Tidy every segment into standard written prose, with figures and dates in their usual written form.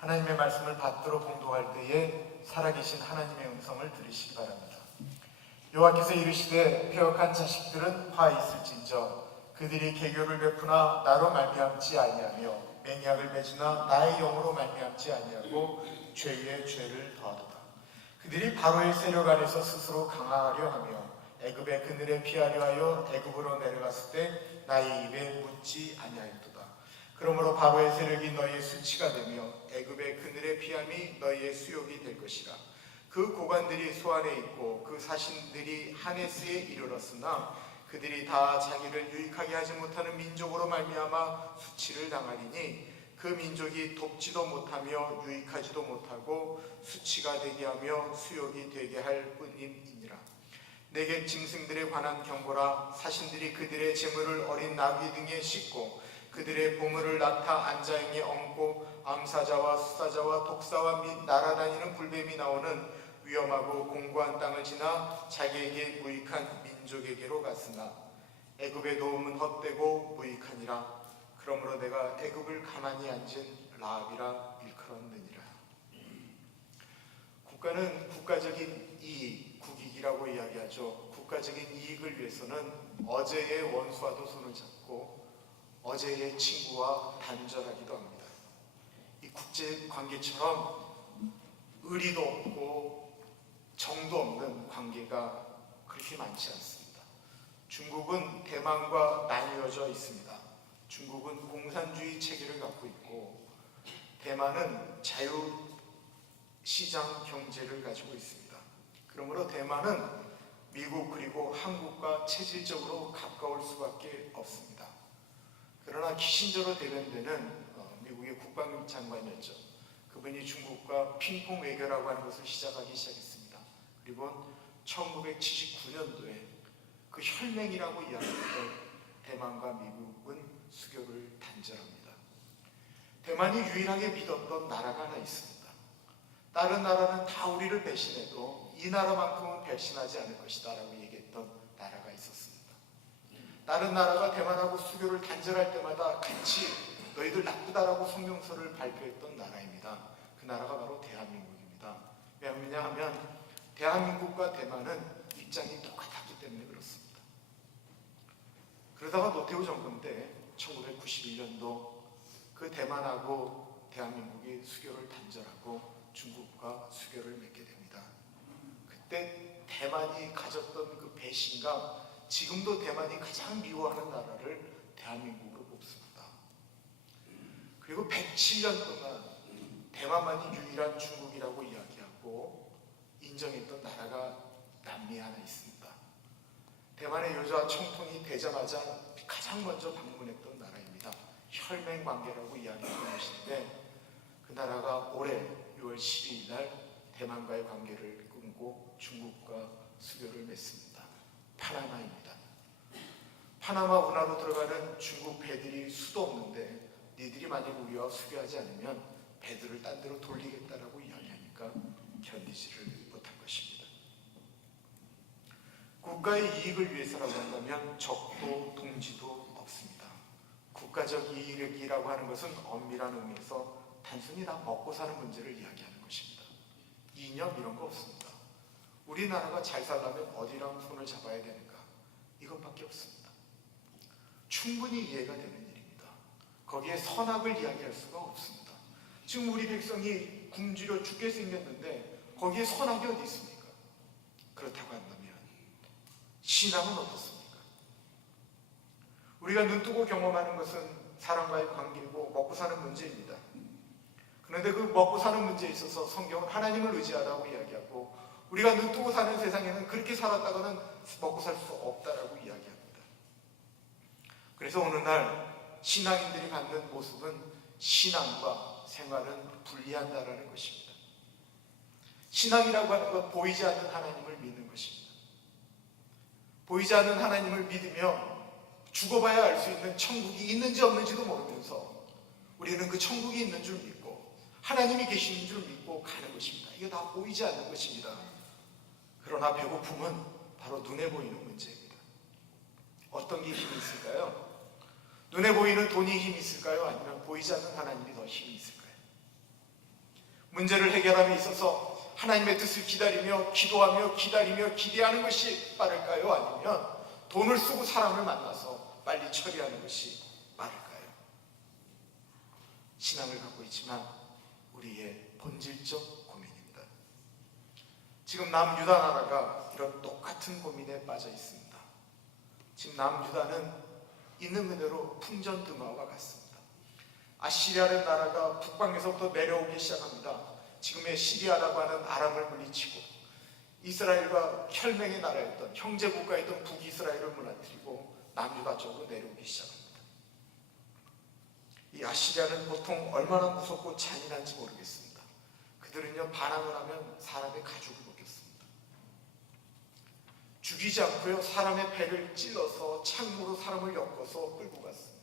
하나님의 말씀을 받들어 봉독할 때에 살아계신 하나님의 음성을 들으시기 바랍니다. 여호와께서 이르시되 패역한 자식들은 화 있을진저 그들이 계교를 베푸나 나로 말미암지 아니하며 맹약을 맺으나 나의 영으로 말미암지 아니하고 죄 위에 죄를 더하도다. 그들이 바로의 세력 안에서 스스로 강화하려 하며 애굽의 그늘에 피하려 하여 애굽으로 내려갔을 때 나의 입에 묻지 아니하였도다. 그러므로 바로의 세력이 너희의 수치가 되며 애굽의 그늘에 피함이 너희의 수욕이 될 것이라. 그 고관들이 소안에 있고 그 사신들이 하네스에 이르렀으나 그들이 다 자기를 유익하게 하지 못하는 민족으로 말미암아 수치를 당하리니 그 민족이 돕지도 못하며 유익하지도 못하고 수치가 되게 하며 수욕이 되게 할 뿐임이니라. 내게 짐승들에 관한 경고라. 사신들이 그들의 재물을 어린 나귀 등에 싣고 그들의 보물을 낙타 안자행에 얹고 암사자와 수사자와 독사와 및 날아다니는 불뱀이 나오는 위험하고 공고한 땅을 지나 자기에게 무익한 민족에게로 갔으나 애굽의 도움은 헛되고 무익하니라. 그러므로 내가 애굽을 가만히 앉은 라합이라 일컬었느니라. 국가는 국가적인 이익, 국익이라고 이야기하죠. 국가적인 이익을 위해서는 어제의 원수와도 손을 잡고 어제의 친구와 단절하기도 합니다. 이 국제관계처럼 의리도 없고 정도 없는 관계가 그렇게 많지 않습니다. 중국은 대만과 나뉘어져 있습니다. 중국은 공산주의 체계를 갖고 있고 대만은 자유시장 경제를 가지고 있습니다. 그러므로 대만은 미국 그리고 한국과 체질적으로 가까울 수밖에 없습니다. 그러나 키신저로 대변되는 미국의 국방장관이었죠. 그분이 중국과 핑퐁 외교라고 하는 것을 시작하기 시작했습니다. 그리고 1979년도에 그 혈맹이라고 이야기했던 대만과 미국은 수교를 단절합니다. 대만이 유일하게 믿었던 나라가 하나 있습니다. 다른 나라는 다 우리를 배신해도 이 나라만큼은 배신하지 않을 것이다 라고 얘기했던 나라가 있었습니다. 다른 나라가 대만하고 수교를 단절할 때마다 같이 너희들 나쁘다라고 성명서를 발표했던 나라입니다. 그 나라가 바로 대한민국입니다. 왜냐 하면 대한민국과 대만은 입장이 똑같았기 때문에 그렇습니다. 그러다가 노태우 정권 때 1991년도 그 대만하고 대한민국이 수교를 단절하고 중국과 수교를 맺게 됩니다. 그때 대만이 가졌던 그 배신감, 지금도 대만이 가장 미워하는 나라를 대한민국으로 뽑습니다. 그리고 107년 동안 대만만이 유일한 중국이라고 이야기하고 인정했던 나라가 남미에 하나 있습니다. 대만의 여자 총통이 되자마자 가장 먼저 방문했던 나라입니다. 혈맹 관계라고 이야기하는 것인데 그 나라가 올해 6월 12일 날 대만과의 관계를 끊고 중국과 수교를 맺습니다. 파나마입니다. 파나마 운하로 들어가는 중국 배들이 수도 없는데 니들이 만약 우리와 수교하지 않으면 배들을 딴 데로 돌리겠다라고 이야기하니까 견디지를 못한 것입니다. 국가의 이익을 위해서라고 한다면 적도 동지도 없습니다. 국가적 이익이라고 하는 것은 엄밀한 의미에서 단순히 다 먹고 사는 문제를 이야기하는 것입니다. 이념 이런 거 없습니다. 우리나라가 잘 살려면 어디랑 손을 잡아야 되는가? 이것밖에 없습니다. 충분히 이해가 되는 일입니다. 거기에 선악을 이야기할 수가 없습니다. 지금 우리 백성이 굶주려 죽게 생겼는데 거기에 선악이 어디 있습니까? 그렇다고 한다면 신앙은 어떻습니까? 우리가 눈뜨고 경험하는 것은 사람과의 관계고 먹고 사는 문제입니다. 그런데 그 먹고 사는 문제에 있어서 성경은 하나님을 의지하라고 이야기하고 우리가 눈뜨고 사는 세상에는 그렇게 살았다가는 먹고 살 수 없다라고 이야기합니다. 그래서 오늘날 신앙인들이 갖는 모습은 신앙과 생활은 분리한다라는 것입니다. 신앙이라고 하는 건 보이지 않는 하나님을 믿는 것입니다. 보이지 않는 하나님을 믿으며 죽어봐야 알 수 있는 천국이 있는지 없는지도 모르면서 우리는 그 천국이 있는 줄 믿고 하나님이 계시는 줄 믿고 가는 것입니다. 이게 다 보이지 않는 것입니다. 그러나 배고픔은 바로 눈에 보이는 문제입니다. 어떤 게 힘이 있을까요? 눈에 보이는 돈이 힘이 있을까요? 아니면 보이지 않는 하나님이 더 힘이 있을까요? 문제를 해결함에 있어서 하나님의 뜻을 기다리며 기도하며 기다리며 기대하는 것이 빠를까요? 아니면 돈을 쓰고 사람을 만나서 빨리 처리하는 것이 빠를까요? 신앙을 갖고 있지만 우리의 본질적 고민입니다. 지금 남유다 나라가 이런 똑같은 고민에 빠져 있습니다. 지금 남유다는 있는 그대로 풍전등화와 같습니다. 아시리아라는 나라가 북방에서부터 내려오기 시작합니다. 지금의 시리아라고 하는 아람을 물리치고 이스라엘과 혈맹의 나라였던 형제 국가였던 북이스라엘을 무너뜨리고 남유다 쪽으로 내려오기 시작합니다. 이 아시리아는 보통 얼마나 무섭고 잔인한지 모르겠습니다. 그들은요, 반항을 하면 사람의 가죽을 먹였습니다. 죽이지 않고요, 사람의 배를 찔러서 창으로 사람을 엮어서 끌고 갔습니다.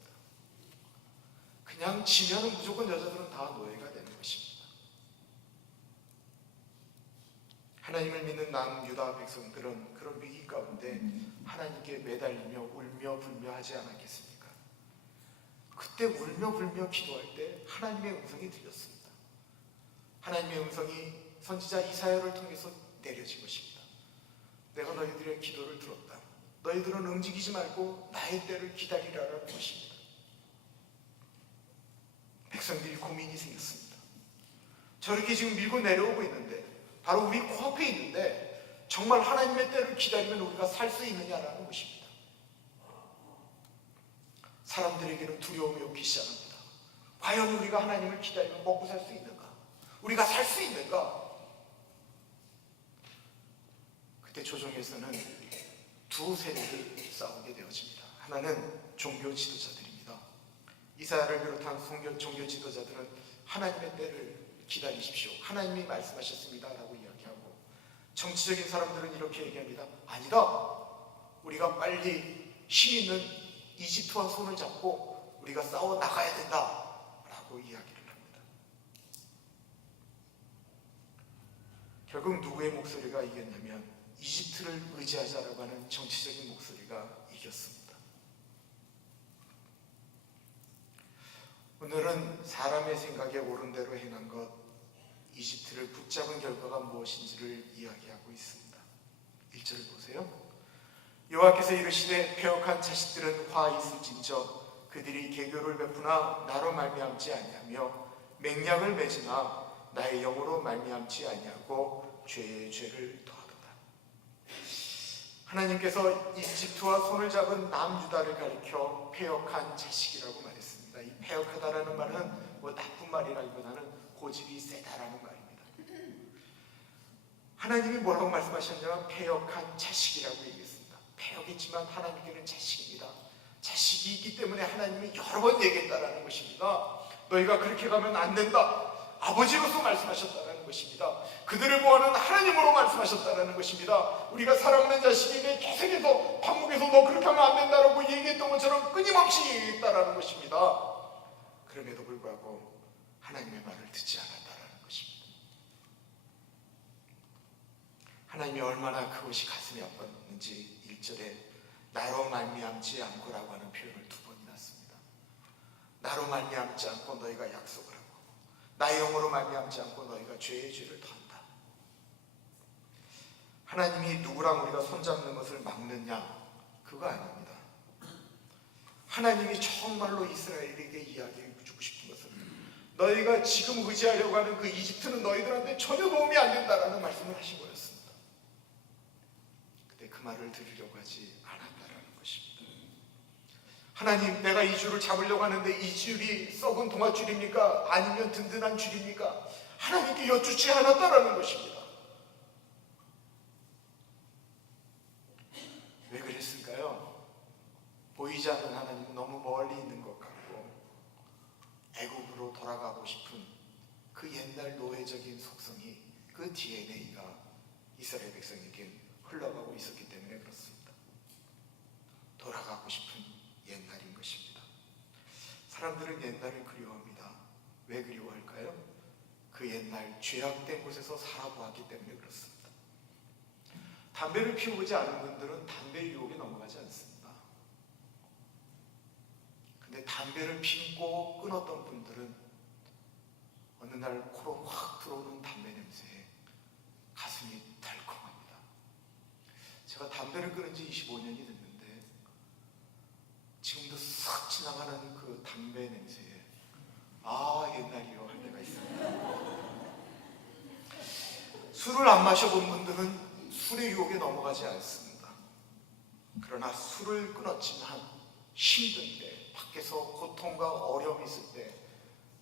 그냥 지면은 무조건 여자들은 다 노예가 되는 것입니다. 하나님을 믿는 남유다 백성들은 그런 위기 가운데 하나님께 매달리며 울며 불며 하지 않았겠습니까? 그때 울며 불며 기도할 때 하나님의 음성이 들렸습니다. 하나님의 음성이 선지자 이사야를 통해서 내려진 것입니다. 내가 너희들의 기도를 들었다. 너희들은 움직이지 말고 나의 때를 기다리라는 것입니다. 백성들이 고민이 생겼습니다. 저렇게 지금 밀고 내려오고 있는데, 바로 우리 코앞에 있는데 정말 하나님의 때를 기다리면 우리가 살 수 있느냐라는 것입니다. 사람들에게는 두려움이 오기 시작합니다. 과연 우리가 하나님을 기다리면 먹고 살 수 있는가? 우리가 살 수 있는가? 그때 조정에서는 두 세력이 싸우게 되어집니다. 하나는 종교 지도자들입니다. 이사야를 비롯한 종교 지도자들은 하나님의 때를 기다리십시오, 하나님이 말씀하셨습니다 라고 이야기하고, 정치적인 사람들은 이렇게 얘기합니다. 아니다, 우리가 빨리 힘 있는 이집트와 손을 잡고 우리가 싸워 나가야 된다 라고 이야기를 합니다. 결국 누구의 목소리가 이겼냐면 이집트를 의지하자라고 하는 정치적인 목소리가 이겼습니다. 오늘은 사람의 생각에 옳은 대로 행한 것, 이집트를 붙잡은 결과가 무엇인지를 이야기하고 있습니다. 1절 보세요. 여호와께서 이르시되 패역한 자식들은 화 있을진저 그들이 개교를 베푸나 나로 말미암지 아니하며 맹약을 맺으나 나의 영으로 말미암지 아니하고 죄의 죄를 더하도다. 하나님께서 이집트와 손을 잡은 남유다를 가리켜 패역한 자식이라고 말했습니다. 이 패역하다라는 말은 뭐 나쁜 말이라기보다는 고집이 세다라는 말입니다. 하나님이 뭐라고 말씀하셨냐면 패역한 자식이라고 얘기했습니다. 패역했지만 하나님께는 자식입니다. 자식이 있기 때문에 하나님이 여러 번 얘기했다라는 것입니다. 너희가 그렇게 가면 안 된다, 아버지로서 말씀하셨다라는 것입니다. 그들을 보호하는 하나님으로 말씀하셨다라는 것입니다. 우리가 사랑하는 자식에게 계속해서 반복해서 너 그렇게 하면 안 된다라고 얘기했던 것처럼 끊임없이 얘기했다라는 것입니다. 그럼에도 불구하고 하나님의 말을 듣지 않았다라는 것입니다. 하나님이 얼마나 그것이 가슴이 아팠는지 1절에 나로 말미암지 않고라고 하는 표현을 2번이나 씁니다. 나로 말미암지 않고 너희가 약속을 하고 나의 영으로 말미암지 않고 너희가 죄의 죄를 더한다. 하나님이 누구랑 우리가 손잡는 것을 막느냐, 그거 아닙니다. 하나님이 정말로 이스라엘에게 이야기해 주고 싶은 것은 너희가 지금 의지하려고 하는 그 이집트는 너희들한테 전혀 도움이 안 된다라는 말씀을 하신 거였습니다. 근데 그 말을 들으려고 하지 않았다라는 것입니다. 하나님, 내가 이 줄을 잡으려고 하는데 이 줄이 썩은 동아줄입니까? 아니면 든든한 줄입니까? 하나님께 여쭙지 않았다라는 것입니다. 왜 그랬을까요? 보이지 않는 하나님은 너무 멀리 있는 것 같고 애국으로 돌아가고 싶은 그 옛날 노예적인 속성이, 그 DNA가 이스라엘 백성에게 흘러가고 있었기 때문에 그렇습니다. 돌아가고 싶은 옛날인 것입니다. 사람들은 옛날을 그리워합니다. 왜 그리워할까요? 그 옛날 죄악된 곳에서 살아보았기 때문에 그렇습니다. 담배를 피우지 않은 분들은 담배 유혹에 넘어가지 않습니다. 근데 담배를 피우고 끊었던 분들은 어느 날 코로 확 들어오는 담배 냄새에 가슴이 덜컹합니다. 제가 담배를 끊은 지 25년이 됐는데 지금도 싹 지나가는 그 담배 냄새에 옛날이요 할 때가 있습니다. 술을 안 마셔본 분들은 술의 유혹에 넘어가지 않습니다. 그러나 술을 끊었지만 힘들 때, 밖에서 고통과 어려움이 있을 때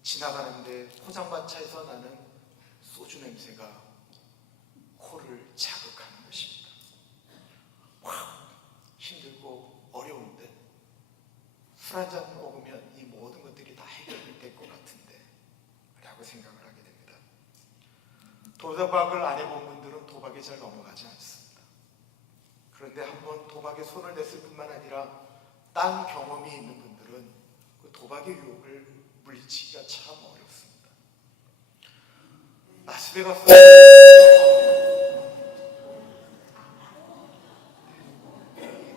지나가는데 포장마차에서 나는 소주 냄새가 코를 자극하는 것입니다. 확 힘들고 어려운데 술 한 잔 먹으면 이 모든 것들이 다 해결이 될 것 같은데 라고 생각을 하게 됩니다. 도박을 안 해본 분들은 도박에 잘 넘어가지 않습니다. 그런데 한번 도박에 손을 냈을 뿐만 아니라 딴 경험이 있는 분들은 그 도박의 유혹을 물리치기가 참 어렵습니다. 라스베가스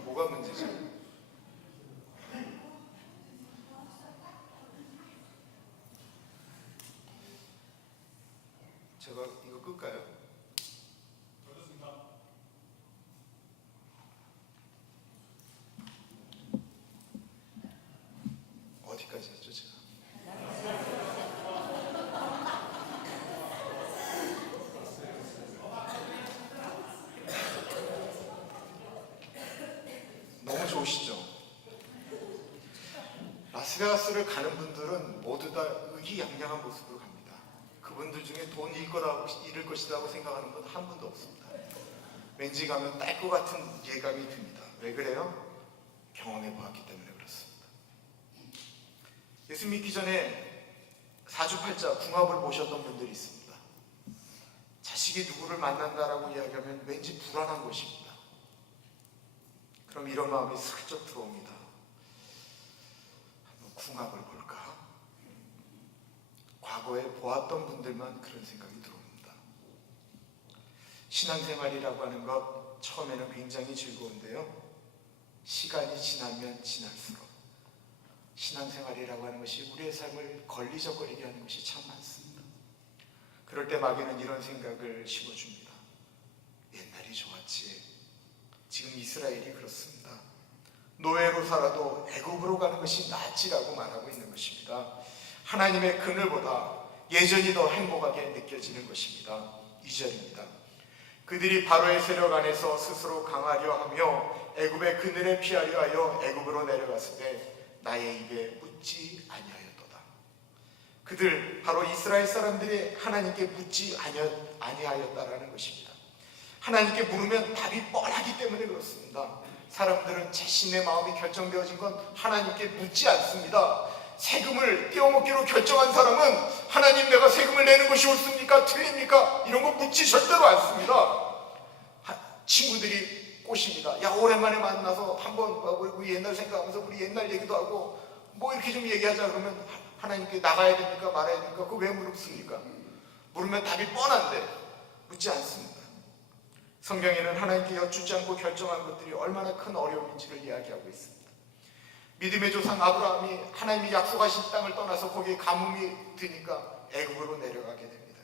뭐가 문제죠? 제가 이거 끌까요? 어디까지 했죠 제가? 너무 좋으시죠? 라스베가스를 가는 분들은 모두 다 의기양양한 모습으로 갑니다. 그분들 중에 돈 잃을 것이라고 생각하는 분 한 분도 없습니다. 왠지 가면 딸 것 같은 예감이 듭니다. 왜 그래요? 경험해 보았기 때문에 그렇습니다. 예수 믿기 전에 사주팔자 궁합을 보셨던 분들이 있습니다. 자식이 누구를 만난다라고 이야기하면 왠지 불안한 것입니다. 그럼 이런 마음이 슬쩍 들어옵니다. 한번 궁합을 볼까? 과거에 보았던 분들만 그런 생각이 들어옵니다. 신앙생활이라고 하는 것 처음에는 굉장히 즐거운데요. 시간이 지나면 지날수록 신앙생활이라고 하는 것이 우리의 삶을 걸리적거리게 하는 것이 참 많습니다. 그럴 때 마귀는 이런 생각을 심어줍니다. 옛날이 좋았지. 지금 이스라엘이 그렇습니다. 노예로 살아도 애굽으로 가는 것이 낫지라고 말하고 있는 것입니다. 하나님의 그늘보다 예전이 더 행복하게 느껴지는 것입니다. 2절입니다. 그들이 바로의 세력 안에서 스스로 강하려 하며 애굽의 그늘에 피하려 하여 애굽으로 내려갔을 때 나의 입에 묻지 아니하였도다. 그들 바로 이스라엘 사람들이 하나님께 묻지 아니하였다라는 것입니다. 하나님께 물으면 답이 뻔하기 때문에 그렇습니다. 사람들은 자신의 마음이 결정되어진 건 하나님께 묻지 않습니다. 세금을 떼어먹기로 결정한 사람은 하나님 내가 세금을 내는 것이 옳습니까? 틀립니까? 이런 거 묻지 절대로 않습니다. 친구들이 꼬십니다. 야 오랜만에 만나서 한번 우리 옛날 생각하면서 우리 옛날 얘기도 하고 뭐 이렇게 좀 얘기하자. 그러면 하나님께 나가야 됩니까? 말아야 됩니까? 그거 왜 물습니까? 물으면 답이 뻔한데 묻지 않습니다. 성경에는 하나님께 여쭙지 않고 결정한 것들이 얼마나 큰 어려움인지를 이야기하고 있습니다. 믿음의 조상 아브라함이 하나님이 약속하신 땅을 떠나서 거기에 가뭄이 드니까 애굽으로 내려가게 됩니다.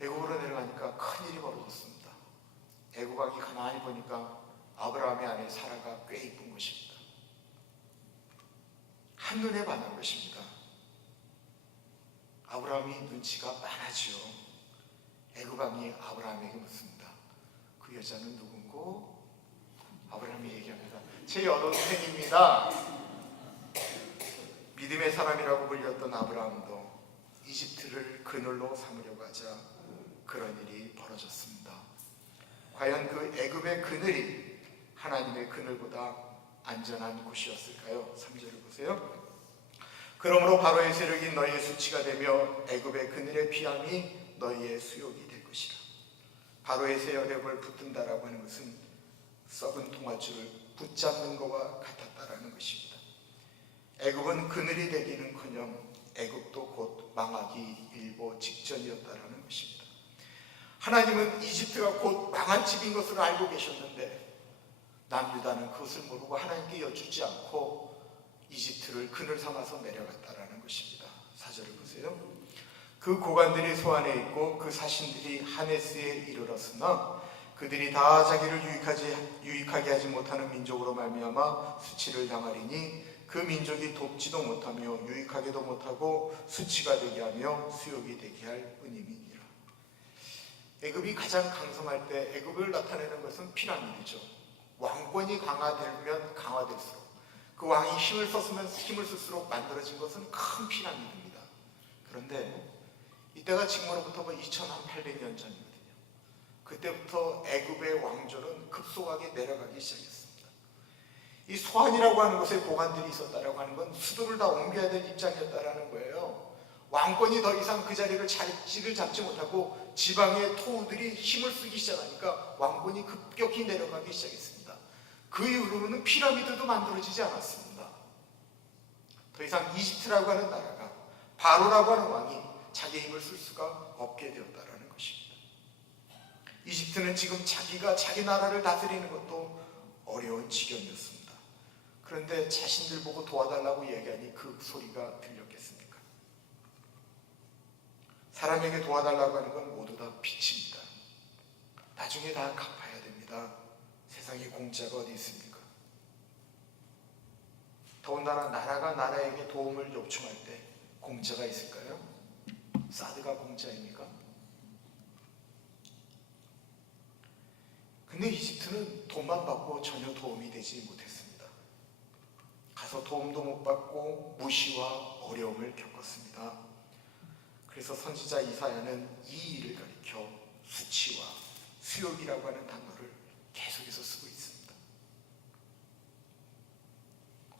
애굽으로 내려가니까 큰일이 벌어졌습니다. 애굽 왕이 가만히 보니까 아브라함의 아내 사라가 꽤 이쁜 것입니다. 한눈에 반한 것입니다. 아브라함이 눈치가 빤하지요. 애굽 왕이 아브라함에게 묻습니다. 그 여자는 누군고? 아브라함이 얘기합니다. 제 여동생입니다. 믿음의 사람이라고 불렸던 아브라함도 이집트를 그늘로 삼으려고 하자 그런 일이 벌어졌습니다. 과연 그 애굽의 그늘이 하나님의 그늘보다 안전한 곳이었을까요? 3절을 보세요. 그러므로 바로의 세력이 너희의 수치가 되며 애굽의 그늘의 피함이 너희의 수욕이 될 것이라. 바로의 세력을 붙든다라고 하는 것은 썩은 동아줄을 붙잡는 것과 같았다라는 것입니다. 애굽은 그늘이 되기는커녕 애굽도 곧 망하기 일보 직전이었다라는 것입니다. 하나님은 이집트가 곧 망한 집인 것을 알고 계셨는데 남유다는 그것을 모르고 하나님께 여쭈지 않고 이집트를 그늘 삼아서 내려갔다라는 것입니다. 4절을 보세요. 그 고관들이 소안에 있고 그 사신들이 하네스에 이르렀으나 그들이 다 자기를 유익하게 하지 못하는 민족으로 말미암아 수치를 당하리니 그 민족이 돕지도 못하며 유익하게도 못하고 수치가 되게 하며 수욕이 되게 할 뿐임이니라. 애굽이 가장 강성할 때 애굽을 나타내는 것은 피라미드죠. 왕권이 강화되면 강화될수록 그 왕이 힘을 썼으면 힘을 쓸수록 만들어진 것은 큰 피라미드입니다. 그런데 이때가 지금으로부터 2800년 전이거든요. 그때부터 애굽의 왕조는 급속하게 내려가기 시작했습니다. 이 소안이라고 하는 곳에 보관들이 있었다라고 하는 건 수도를 다 옮겨야 될 입장이었다라는 거예요. 왕권이 더 이상 그 자리를 자리를 잡지 못하고 지방의 토우들이 힘을 쓰기 시작하니까 왕권이 급격히 내려가기 시작했습니다. 그 이후로는 피라미드도 만들어지지 않았습니다. 더 이상 이집트라고 하는 나라가, 바로라고 하는 왕이 자기의 힘을 쓸 수가 없게 되었다라는 것입니다. 이집트는 지금 자기가 자기 나라를 다스리는 것도 어려운 지경이었습니다. 그런데 자신들 보고 도와달라고 얘기하니 그 소리가 들렸겠습니까? 사람에게 도와달라고 하는 건 모두 다 빚입니다. 나중에 다 갚아야 됩니다. 세상에 공짜가 어디 있습니까? 더군다나 나라가 나라에게 도움을 요청할 때 공짜가 있을까요? 사드가 공짜입니까? 근데 이집트는 돈만 받고 전혀 도움이 되지 못했습니다. 가서 도움도 못 받고 무시와 어려움을 겪었습니다. 그래서 선지자 이사야는 이 일을 가리켜 수치와 수욕이라고 하는 단어를 계속해서 쓰고 있습니다.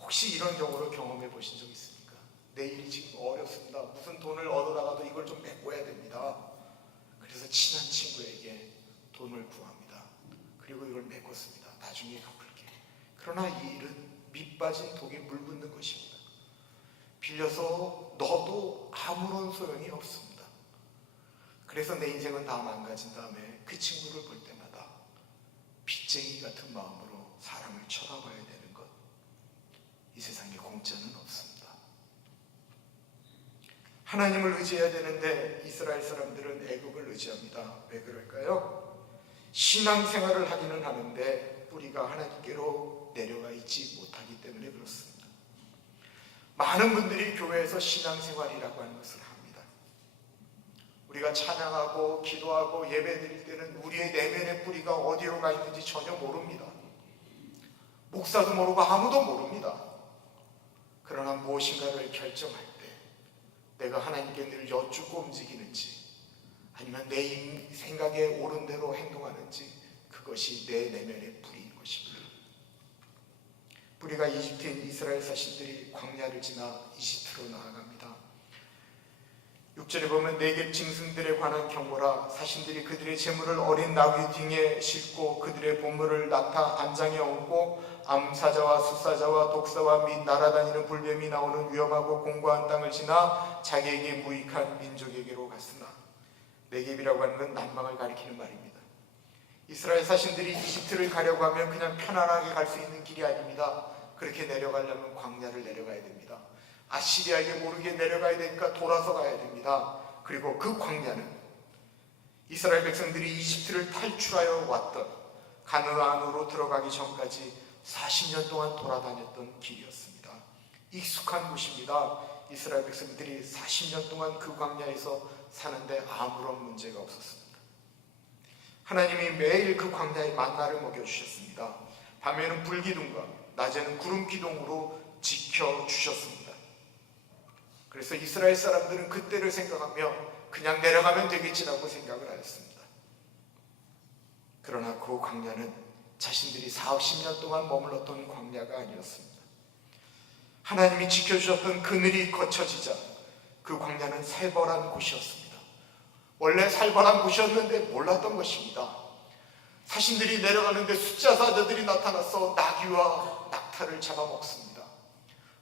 혹시 이런 경우를 경험해 보신 적 있습니까? 내 일이 지금 어렵습니다. 무슨 돈을 얻어다가도 이걸 좀 메꿔야 됩니다. 그래서 친한 친구에게 돈을 구합니다. 그리고 이걸 메꿨습니다. 나중에 갚을게. 그러나 이 일은 밑 빠진 독에 물 붓는 것입니다. 빌려서 넣어도 아무런 소용이 없습니다. 그래서 내 인생은 다 망가진 다음에 그 친구를 볼 때마다 빚쟁이 같은 마음으로 사람을 쳐다봐야 되는 것, 이 세상에 공짜는 없습니다. 하나님을 의지해야 되는데 이스라엘 사람들은 애굽을 의지합니다. 왜 그럴까요? 신앙생활을 하기는 하는데 뿌리가 하나님께로 내려가 있지 못하기 때문에 그렇습니다. 많은 분들이 교회에서 신앙생활이라고 하는 것을 합니다. 우리가 찬양하고 기도하고 예배드릴 때는 우리의 내면의 뿌리가 어디로 가 있는지 전혀 모릅니다. 목사도 모르고 아무도 모릅니다. 그러나 무엇인가를 결정할 때 내가 하나님께 늘 여쭙고 움직이는지, 아니면 내 생각에 옳은 대로 행동하는지, 그것이 내 내면의 뿌리인 것입니다. 뿌리가 이집트인 이스라엘 사신들이 광야를 지나 이집트로 나아갑니다. 6절에 보면 네겝 짐승들에 관한 경고라. 사신들이 그들의 재물을 어린 나귀 등에 싣고 그들의 보물을 낙타 안장에 얹고 암사자와 숫사자와 독사와 및 날아다니는 불뱀이 나오는 위험하고 공고한 땅을 지나 자기에게 무익한 민족에게로 갔으나, 네겝이라고 하는 건 남방을 가리키는 말입니다. 이스라엘 사신들이 이집트를 가려고 하면 그냥 편안하게 갈 수 있는 길이 아닙니다. 그렇게 내려가려면 광야를 내려가야 됩니다. 아시리아에게 모르게 내려가야 되니까 돌아서 가야 됩니다. 그리고 그 광야는 이스라엘 백성들이 이집트를 탈출하여 왔던 가나안으로 들어가기 전까지 40년 동안 돌아다녔던 길이었습니다. 익숙한 곳입니다. 이스라엘 백성들이 40년 동안 그 광야에서 사는데 아무런 문제가 없었습니다. 하나님이 매일 그 광야에 만나를 먹여주셨습니다. 밤에는 불기둥과 낮에는 구름기둥으로 지켜주셨습니다. 그래서 이스라엘 사람들은 그때를 생각하며 그냥 내려가면 되겠지라고 생각을 하였습니다. 그러나 그 광야는 자신들이 40년 동안 머물렀던 광야가 아니었습니다. 하나님이 지켜주셨던 그늘이 거쳐지자 그 광야는 살벌한 곳이었습니다. 원래 살벌한 곳이었는데 몰랐던 것입니다. 사신들이 내려가는데 숫자사자들이 나타나서 나귀와 낙타를 잡아먹습니다.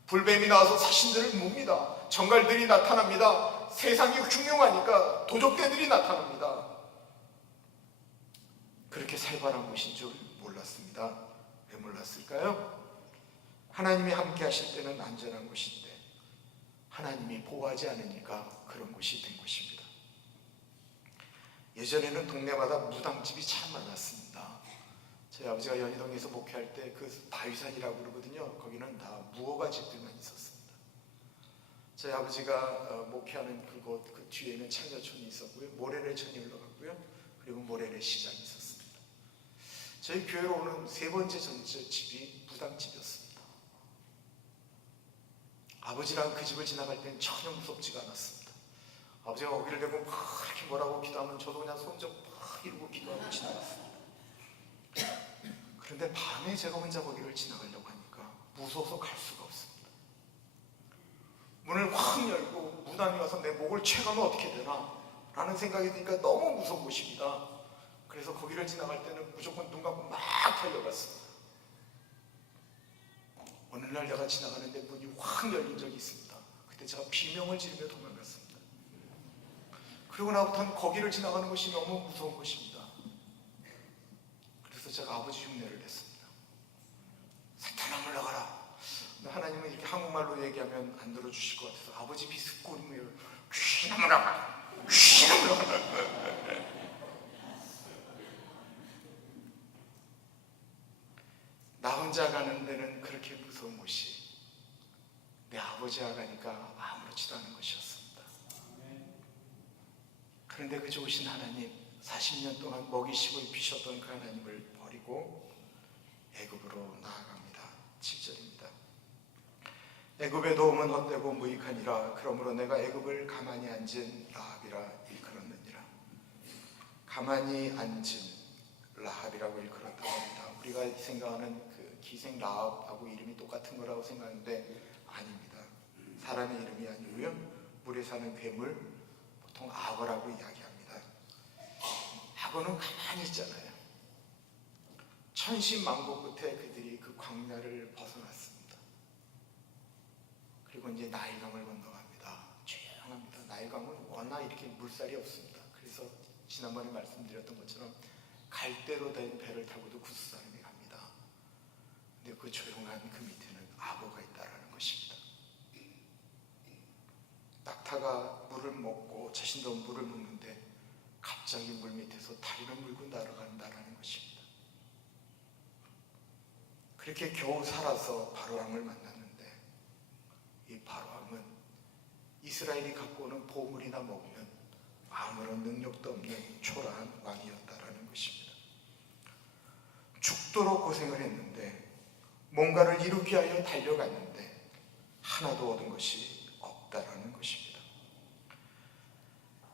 불뱀이 나와서 사신들을 뭅니다. 정갈들이 나타납니다. 세상이 흉흉하니까 도적대들이 나타납니다. 그렇게 살벌한 곳인 줄 몰랐습니다. 왜 몰랐을까요? 하나님이 함께 하실 때는 안전한 곳인데 하나님이 보호하지 않으니까 그런 곳이 된 것입니다. 예전에는 동네마다 무당집이 참 많았습니다. 저희 아버지가 연희동에서 목회할 때 그 바위산이라고 그러거든요. 거기는 다 무허가 집들만 있었습니다. 저희 아버지가 목회하는 그곳 그 뒤에는 창녀촌이 있었고요, 모래내촌이 흘러갔고요, 그리고 모래내 시장이 있었습니다. 저희 교회로 오는 세 번째 전체 집이 무당집이었습니다. 아버지랑 그 집을 지나갈 때는 전혀 무섭지가 않았습니다. 아버지가 거기를 대고 막 이렇게 뭐라고 기도하면 저도 그냥 손좀 막 이러고 기도하고 지나갔습니다. 그런데 밤에 제가 혼자 거기를 지나가려고 하니까 무서워서 갈 수가 없습니다. 문을 확 열고 무당이 와서 내 목을 채가면 어떻게 되나 라는 생각이 드니까 너무 무서운 곳입니다. 그래서 거기를 지나갈 때는 무조건 눈 감고 막 달려갔습니다. 어느 날 내가 지나가는데 문이 확 열린 적이 있습니다. 그때 제가 비명을 지르며 도망갔습니다. 그리고 나부터는 거기를 지나가는 것이 너무 무서운 것입니다. 그래서 제가 아버지 흉내를 냈습니다. 사탄아 물러가라. 하나님은 이렇게 한국말로 얘기하면 안 들어주실 것 같아서 아버지 비스코리며 귀신아 물러가라, 귀신아 물러가라. 나 혼자 가는 데는 그렇게 무서운 곳이 내 아버지와 가니까 아무렇지도 않은 것이었습니다. 그런데 그 좋으신 하나님, 40년 동안 먹이시고 입히셨던 그 하나님을 버리고 애굽으로 나아갑니다. 7절입니다. 애굽의 도움은 헛되고 무익하니라. 그러므로 내가 애굽을 가만히 앉은 라합이라 일컬었느니라. 가만히 앉은 라합이라고 일컬었다고 합니다. 우리가 생각하는 그 기생 라합하고 이름이 똑같은 거라고 생각하는데 아닙니다. 사람의 이름이 아니고요, 물에 사는 괴물, 보통 악어라고 이야기합니다. 악어는 가만히 있잖아요. 천신만고 끝에 그들이 그 광야를 벗어났습니다. 그리고 이제 나일강을 건너갑니다. 조용합니다. 나일강은 워낙 이렇게 물살이 없습니다. 그래서 지난번에 말씀드렸던 것처럼 갈대로 된 배를 타고도 구스 사람이 갑니다. 근데 그 조용한 그 밑에는 악어가 있다라는 것입니다. 낙타가 물을 먹고 자신도 물을 먹는데 갑자기 물 밑에서 다리를 물고 날아간다라는 것입니다. 그렇게 겨우 살아서 바로왕을 만났는데 이 바로왕은 이스라엘이 갖고 오는 보물이나 먹으면 아무런 능력도 없는 초라한 왕이었다라는 것입니다. 죽도록 고생을 했는데 뭔가를 이루기 위하여 달려갔는데 하나도 얻은 것이 없다라는 것입니다.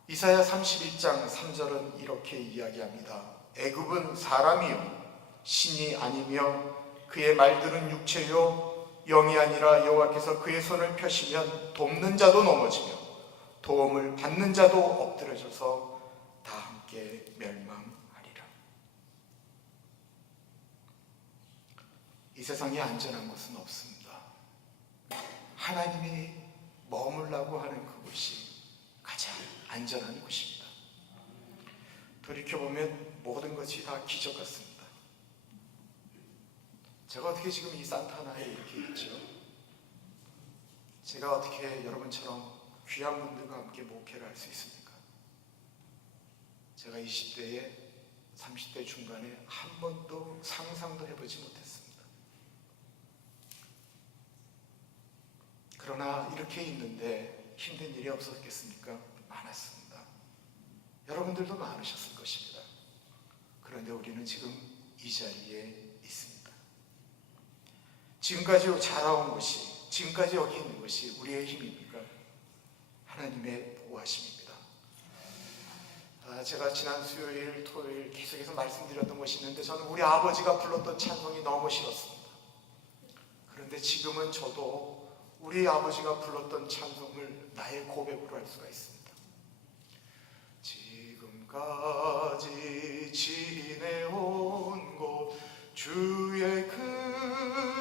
이사야 31장 3절은 이렇게 이야기합니다. 애굽은 사람이요 신이 아니며 그의 말들은 육체요 영이 아니라 여호와께서 그의 손을 펴시면 돕는 자도 넘어지며 도움을 받는 자도 엎드려져서 다 함께 멸망하리라. 이 세상에 안전한 곳은 없습니다. 하나님이 머물라고 하는 그곳이 가장 안전한 곳입니다. 돌이켜보면 모든 것이 다 기적 같습니다. 제가 어떻게 지금 이 산타나에 이렇게 있죠? 제가 어떻게 여러분처럼 귀한 분들과 함께 목회를 할 수 있습니까? 제가 20대에 30대 중반에 한 번도 상상도 해보지 못했습니다. 그러나 이렇게 있는데 힘든 일이 없었겠습니까? 많았습니다. 여러분들도 많으셨을 것입니다. 그런데 우리는 지금 이 자리에 있습니다. 지금까지 자라온 것이, 지금까지 여기 있는 것이 우리의 힘입니까? 하나님의 보호하심입니다. 제가 지난 수요일, 토요일 계속해서 말씀드렸던 것이 있는데 저는 우리 아버지가 불렀던 찬송이 너무 싫었습니다. 그런데 지금은 저도 우리 아버지가 불렀던 찬송을 나의 고백으로 할 수가 있습니다. 지금까지 지내온 곳 주의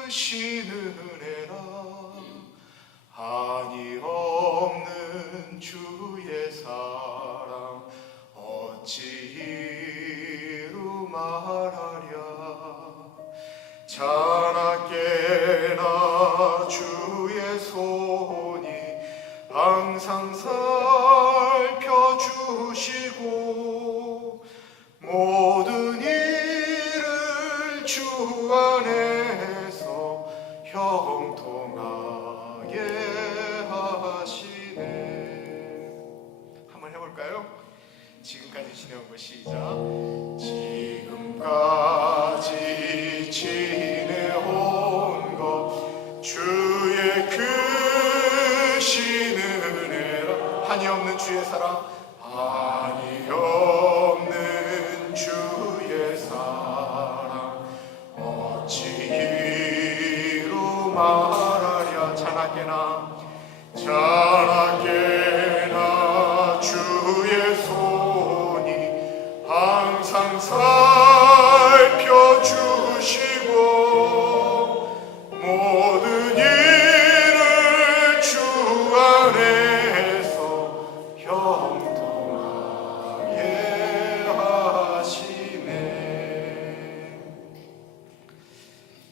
크시는 은혜라 한이 없는 주의 사랑 어찌 이루 말하랴 자나깨나 주의 손이 항상 살펴주시고 모든 일을 주 안에서 형통하게 하시네. 한번 해볼까요? 지금까지 지내온 거 시작. 지금까지 지내온 것 주의 크신 은혜라. 한이 없는 주의 사랑, 한이 없는 주의 사랑 어찌 이루 말하랴. 자나깨나 주의 손이 항상 살펴주시고 모든 일을 주 안에서 형통하게 하시네.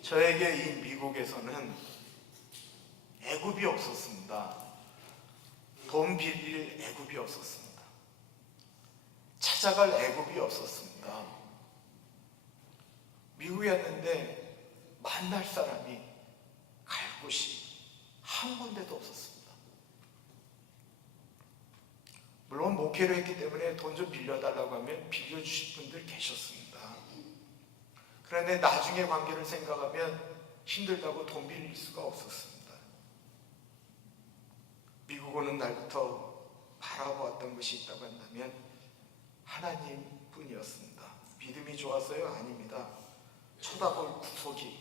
저에게 이 미국에서는 애굽이 없었습니다. 돈 빌릴 애굽이 없었습니다. 찾아갈 애굽이 없었습니다. 미국에 왔는데 만날 사람이, 갈 곳이 한 군데도 없었습니다. 물론 목회를 했기 때문에 돈 좀 빌려달라고 하면 빌려주실 분들 계셨습니다. 그런데 나중에 관계를 생각하면 힘들다고 돈 빌릴 수가 없었습니다. 미국 오는 날부터 바라보았던 것이 있다고 한다면 하나님 뿐이었습니다. 믿음이 좋았어요? 아닙니다. 쳐다볼 구석이,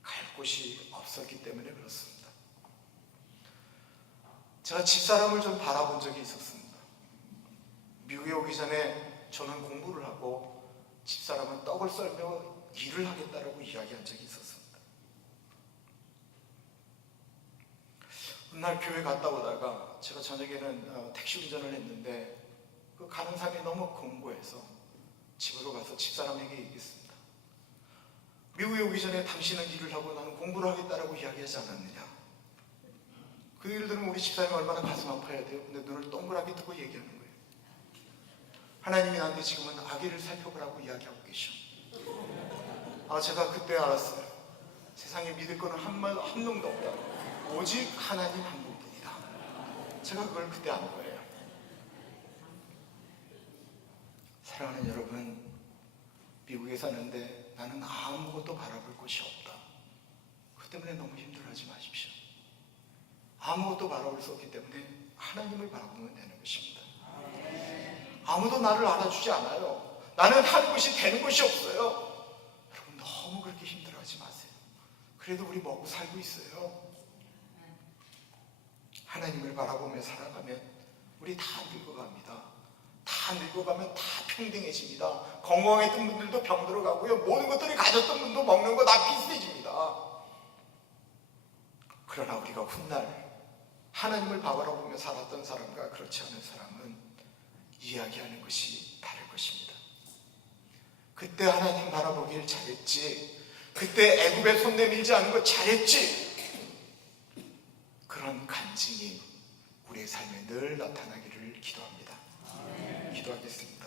갈 곳이 없었기 때문에 그렇습니다. 제가 집사람을 좀 바라본 적이 있었습니다. 미국에 오기 전에 저는 공부를 하고 집사람은 떡을 썰며 일을 하겠다라고 이야기한 적이 있었습니다. 날 교회 갔다 오다가 제가 저녁에는 택시 운전을 했는데 그 가는 사람이 너무 공고해서 집으로 가서 집사람에게 얘기했습니다. 미국에 오기 전에 당신은 일을 하고 나는 공부를 하겠다라고 이야기하지 않았느냐. 그 일을 들으면 우리 집사람이 얼마나 가슴 아파야 돼요. 근데 눈을 동그랗게 뜨고 얘기하는 거예요. 하나님이 나한테 지금은 아기를 살펴보라고 이야기하고 계셔. 제가 그때 알았어요. 세상에 믿을 거는 한 놈도 없다. 오직 하나님 한 분뿐이다. 제가 그걸 그때 안 거예요. 사랑하는 여러분, 미국에 사는데 나는 아무것도 바라볼 곳이 없다. 그 때문에 너무 힘들어하지 마십시오. 아무것도 바라볼 수 없기 때문에 하나님을 바라보면 되는 것입니다. 아무도 나를 알아주지 않아요. 나는 한 곳이 되는 곳이 없어요. 여러분 너무 그렇게 힘들어하지 마세요. 그래도 우리 먹고 살고 있어요. 하나님을 바라보며 살아가면 우리 다 늙어갑니다. 다 늙어가면 다 평등해집니다. 건강했던 분들도 병들어 가고요. 모든 것들을 가졌던 분도 먹는 거 다 비슷해집니다. 그러나 우리가 훗날 하나님을 바라보며 살았던 사람과 그렇지 않은 사람은 이야기하는 것이 다를 것입니다. 그때 하나님 바라보길 잘했지. 그때 애굽에 손 내밀지 않은 거 잘했지. 그런 간증이 우리의 삶에 늘 나타나기를 기도합니다. 기도하겠습니다.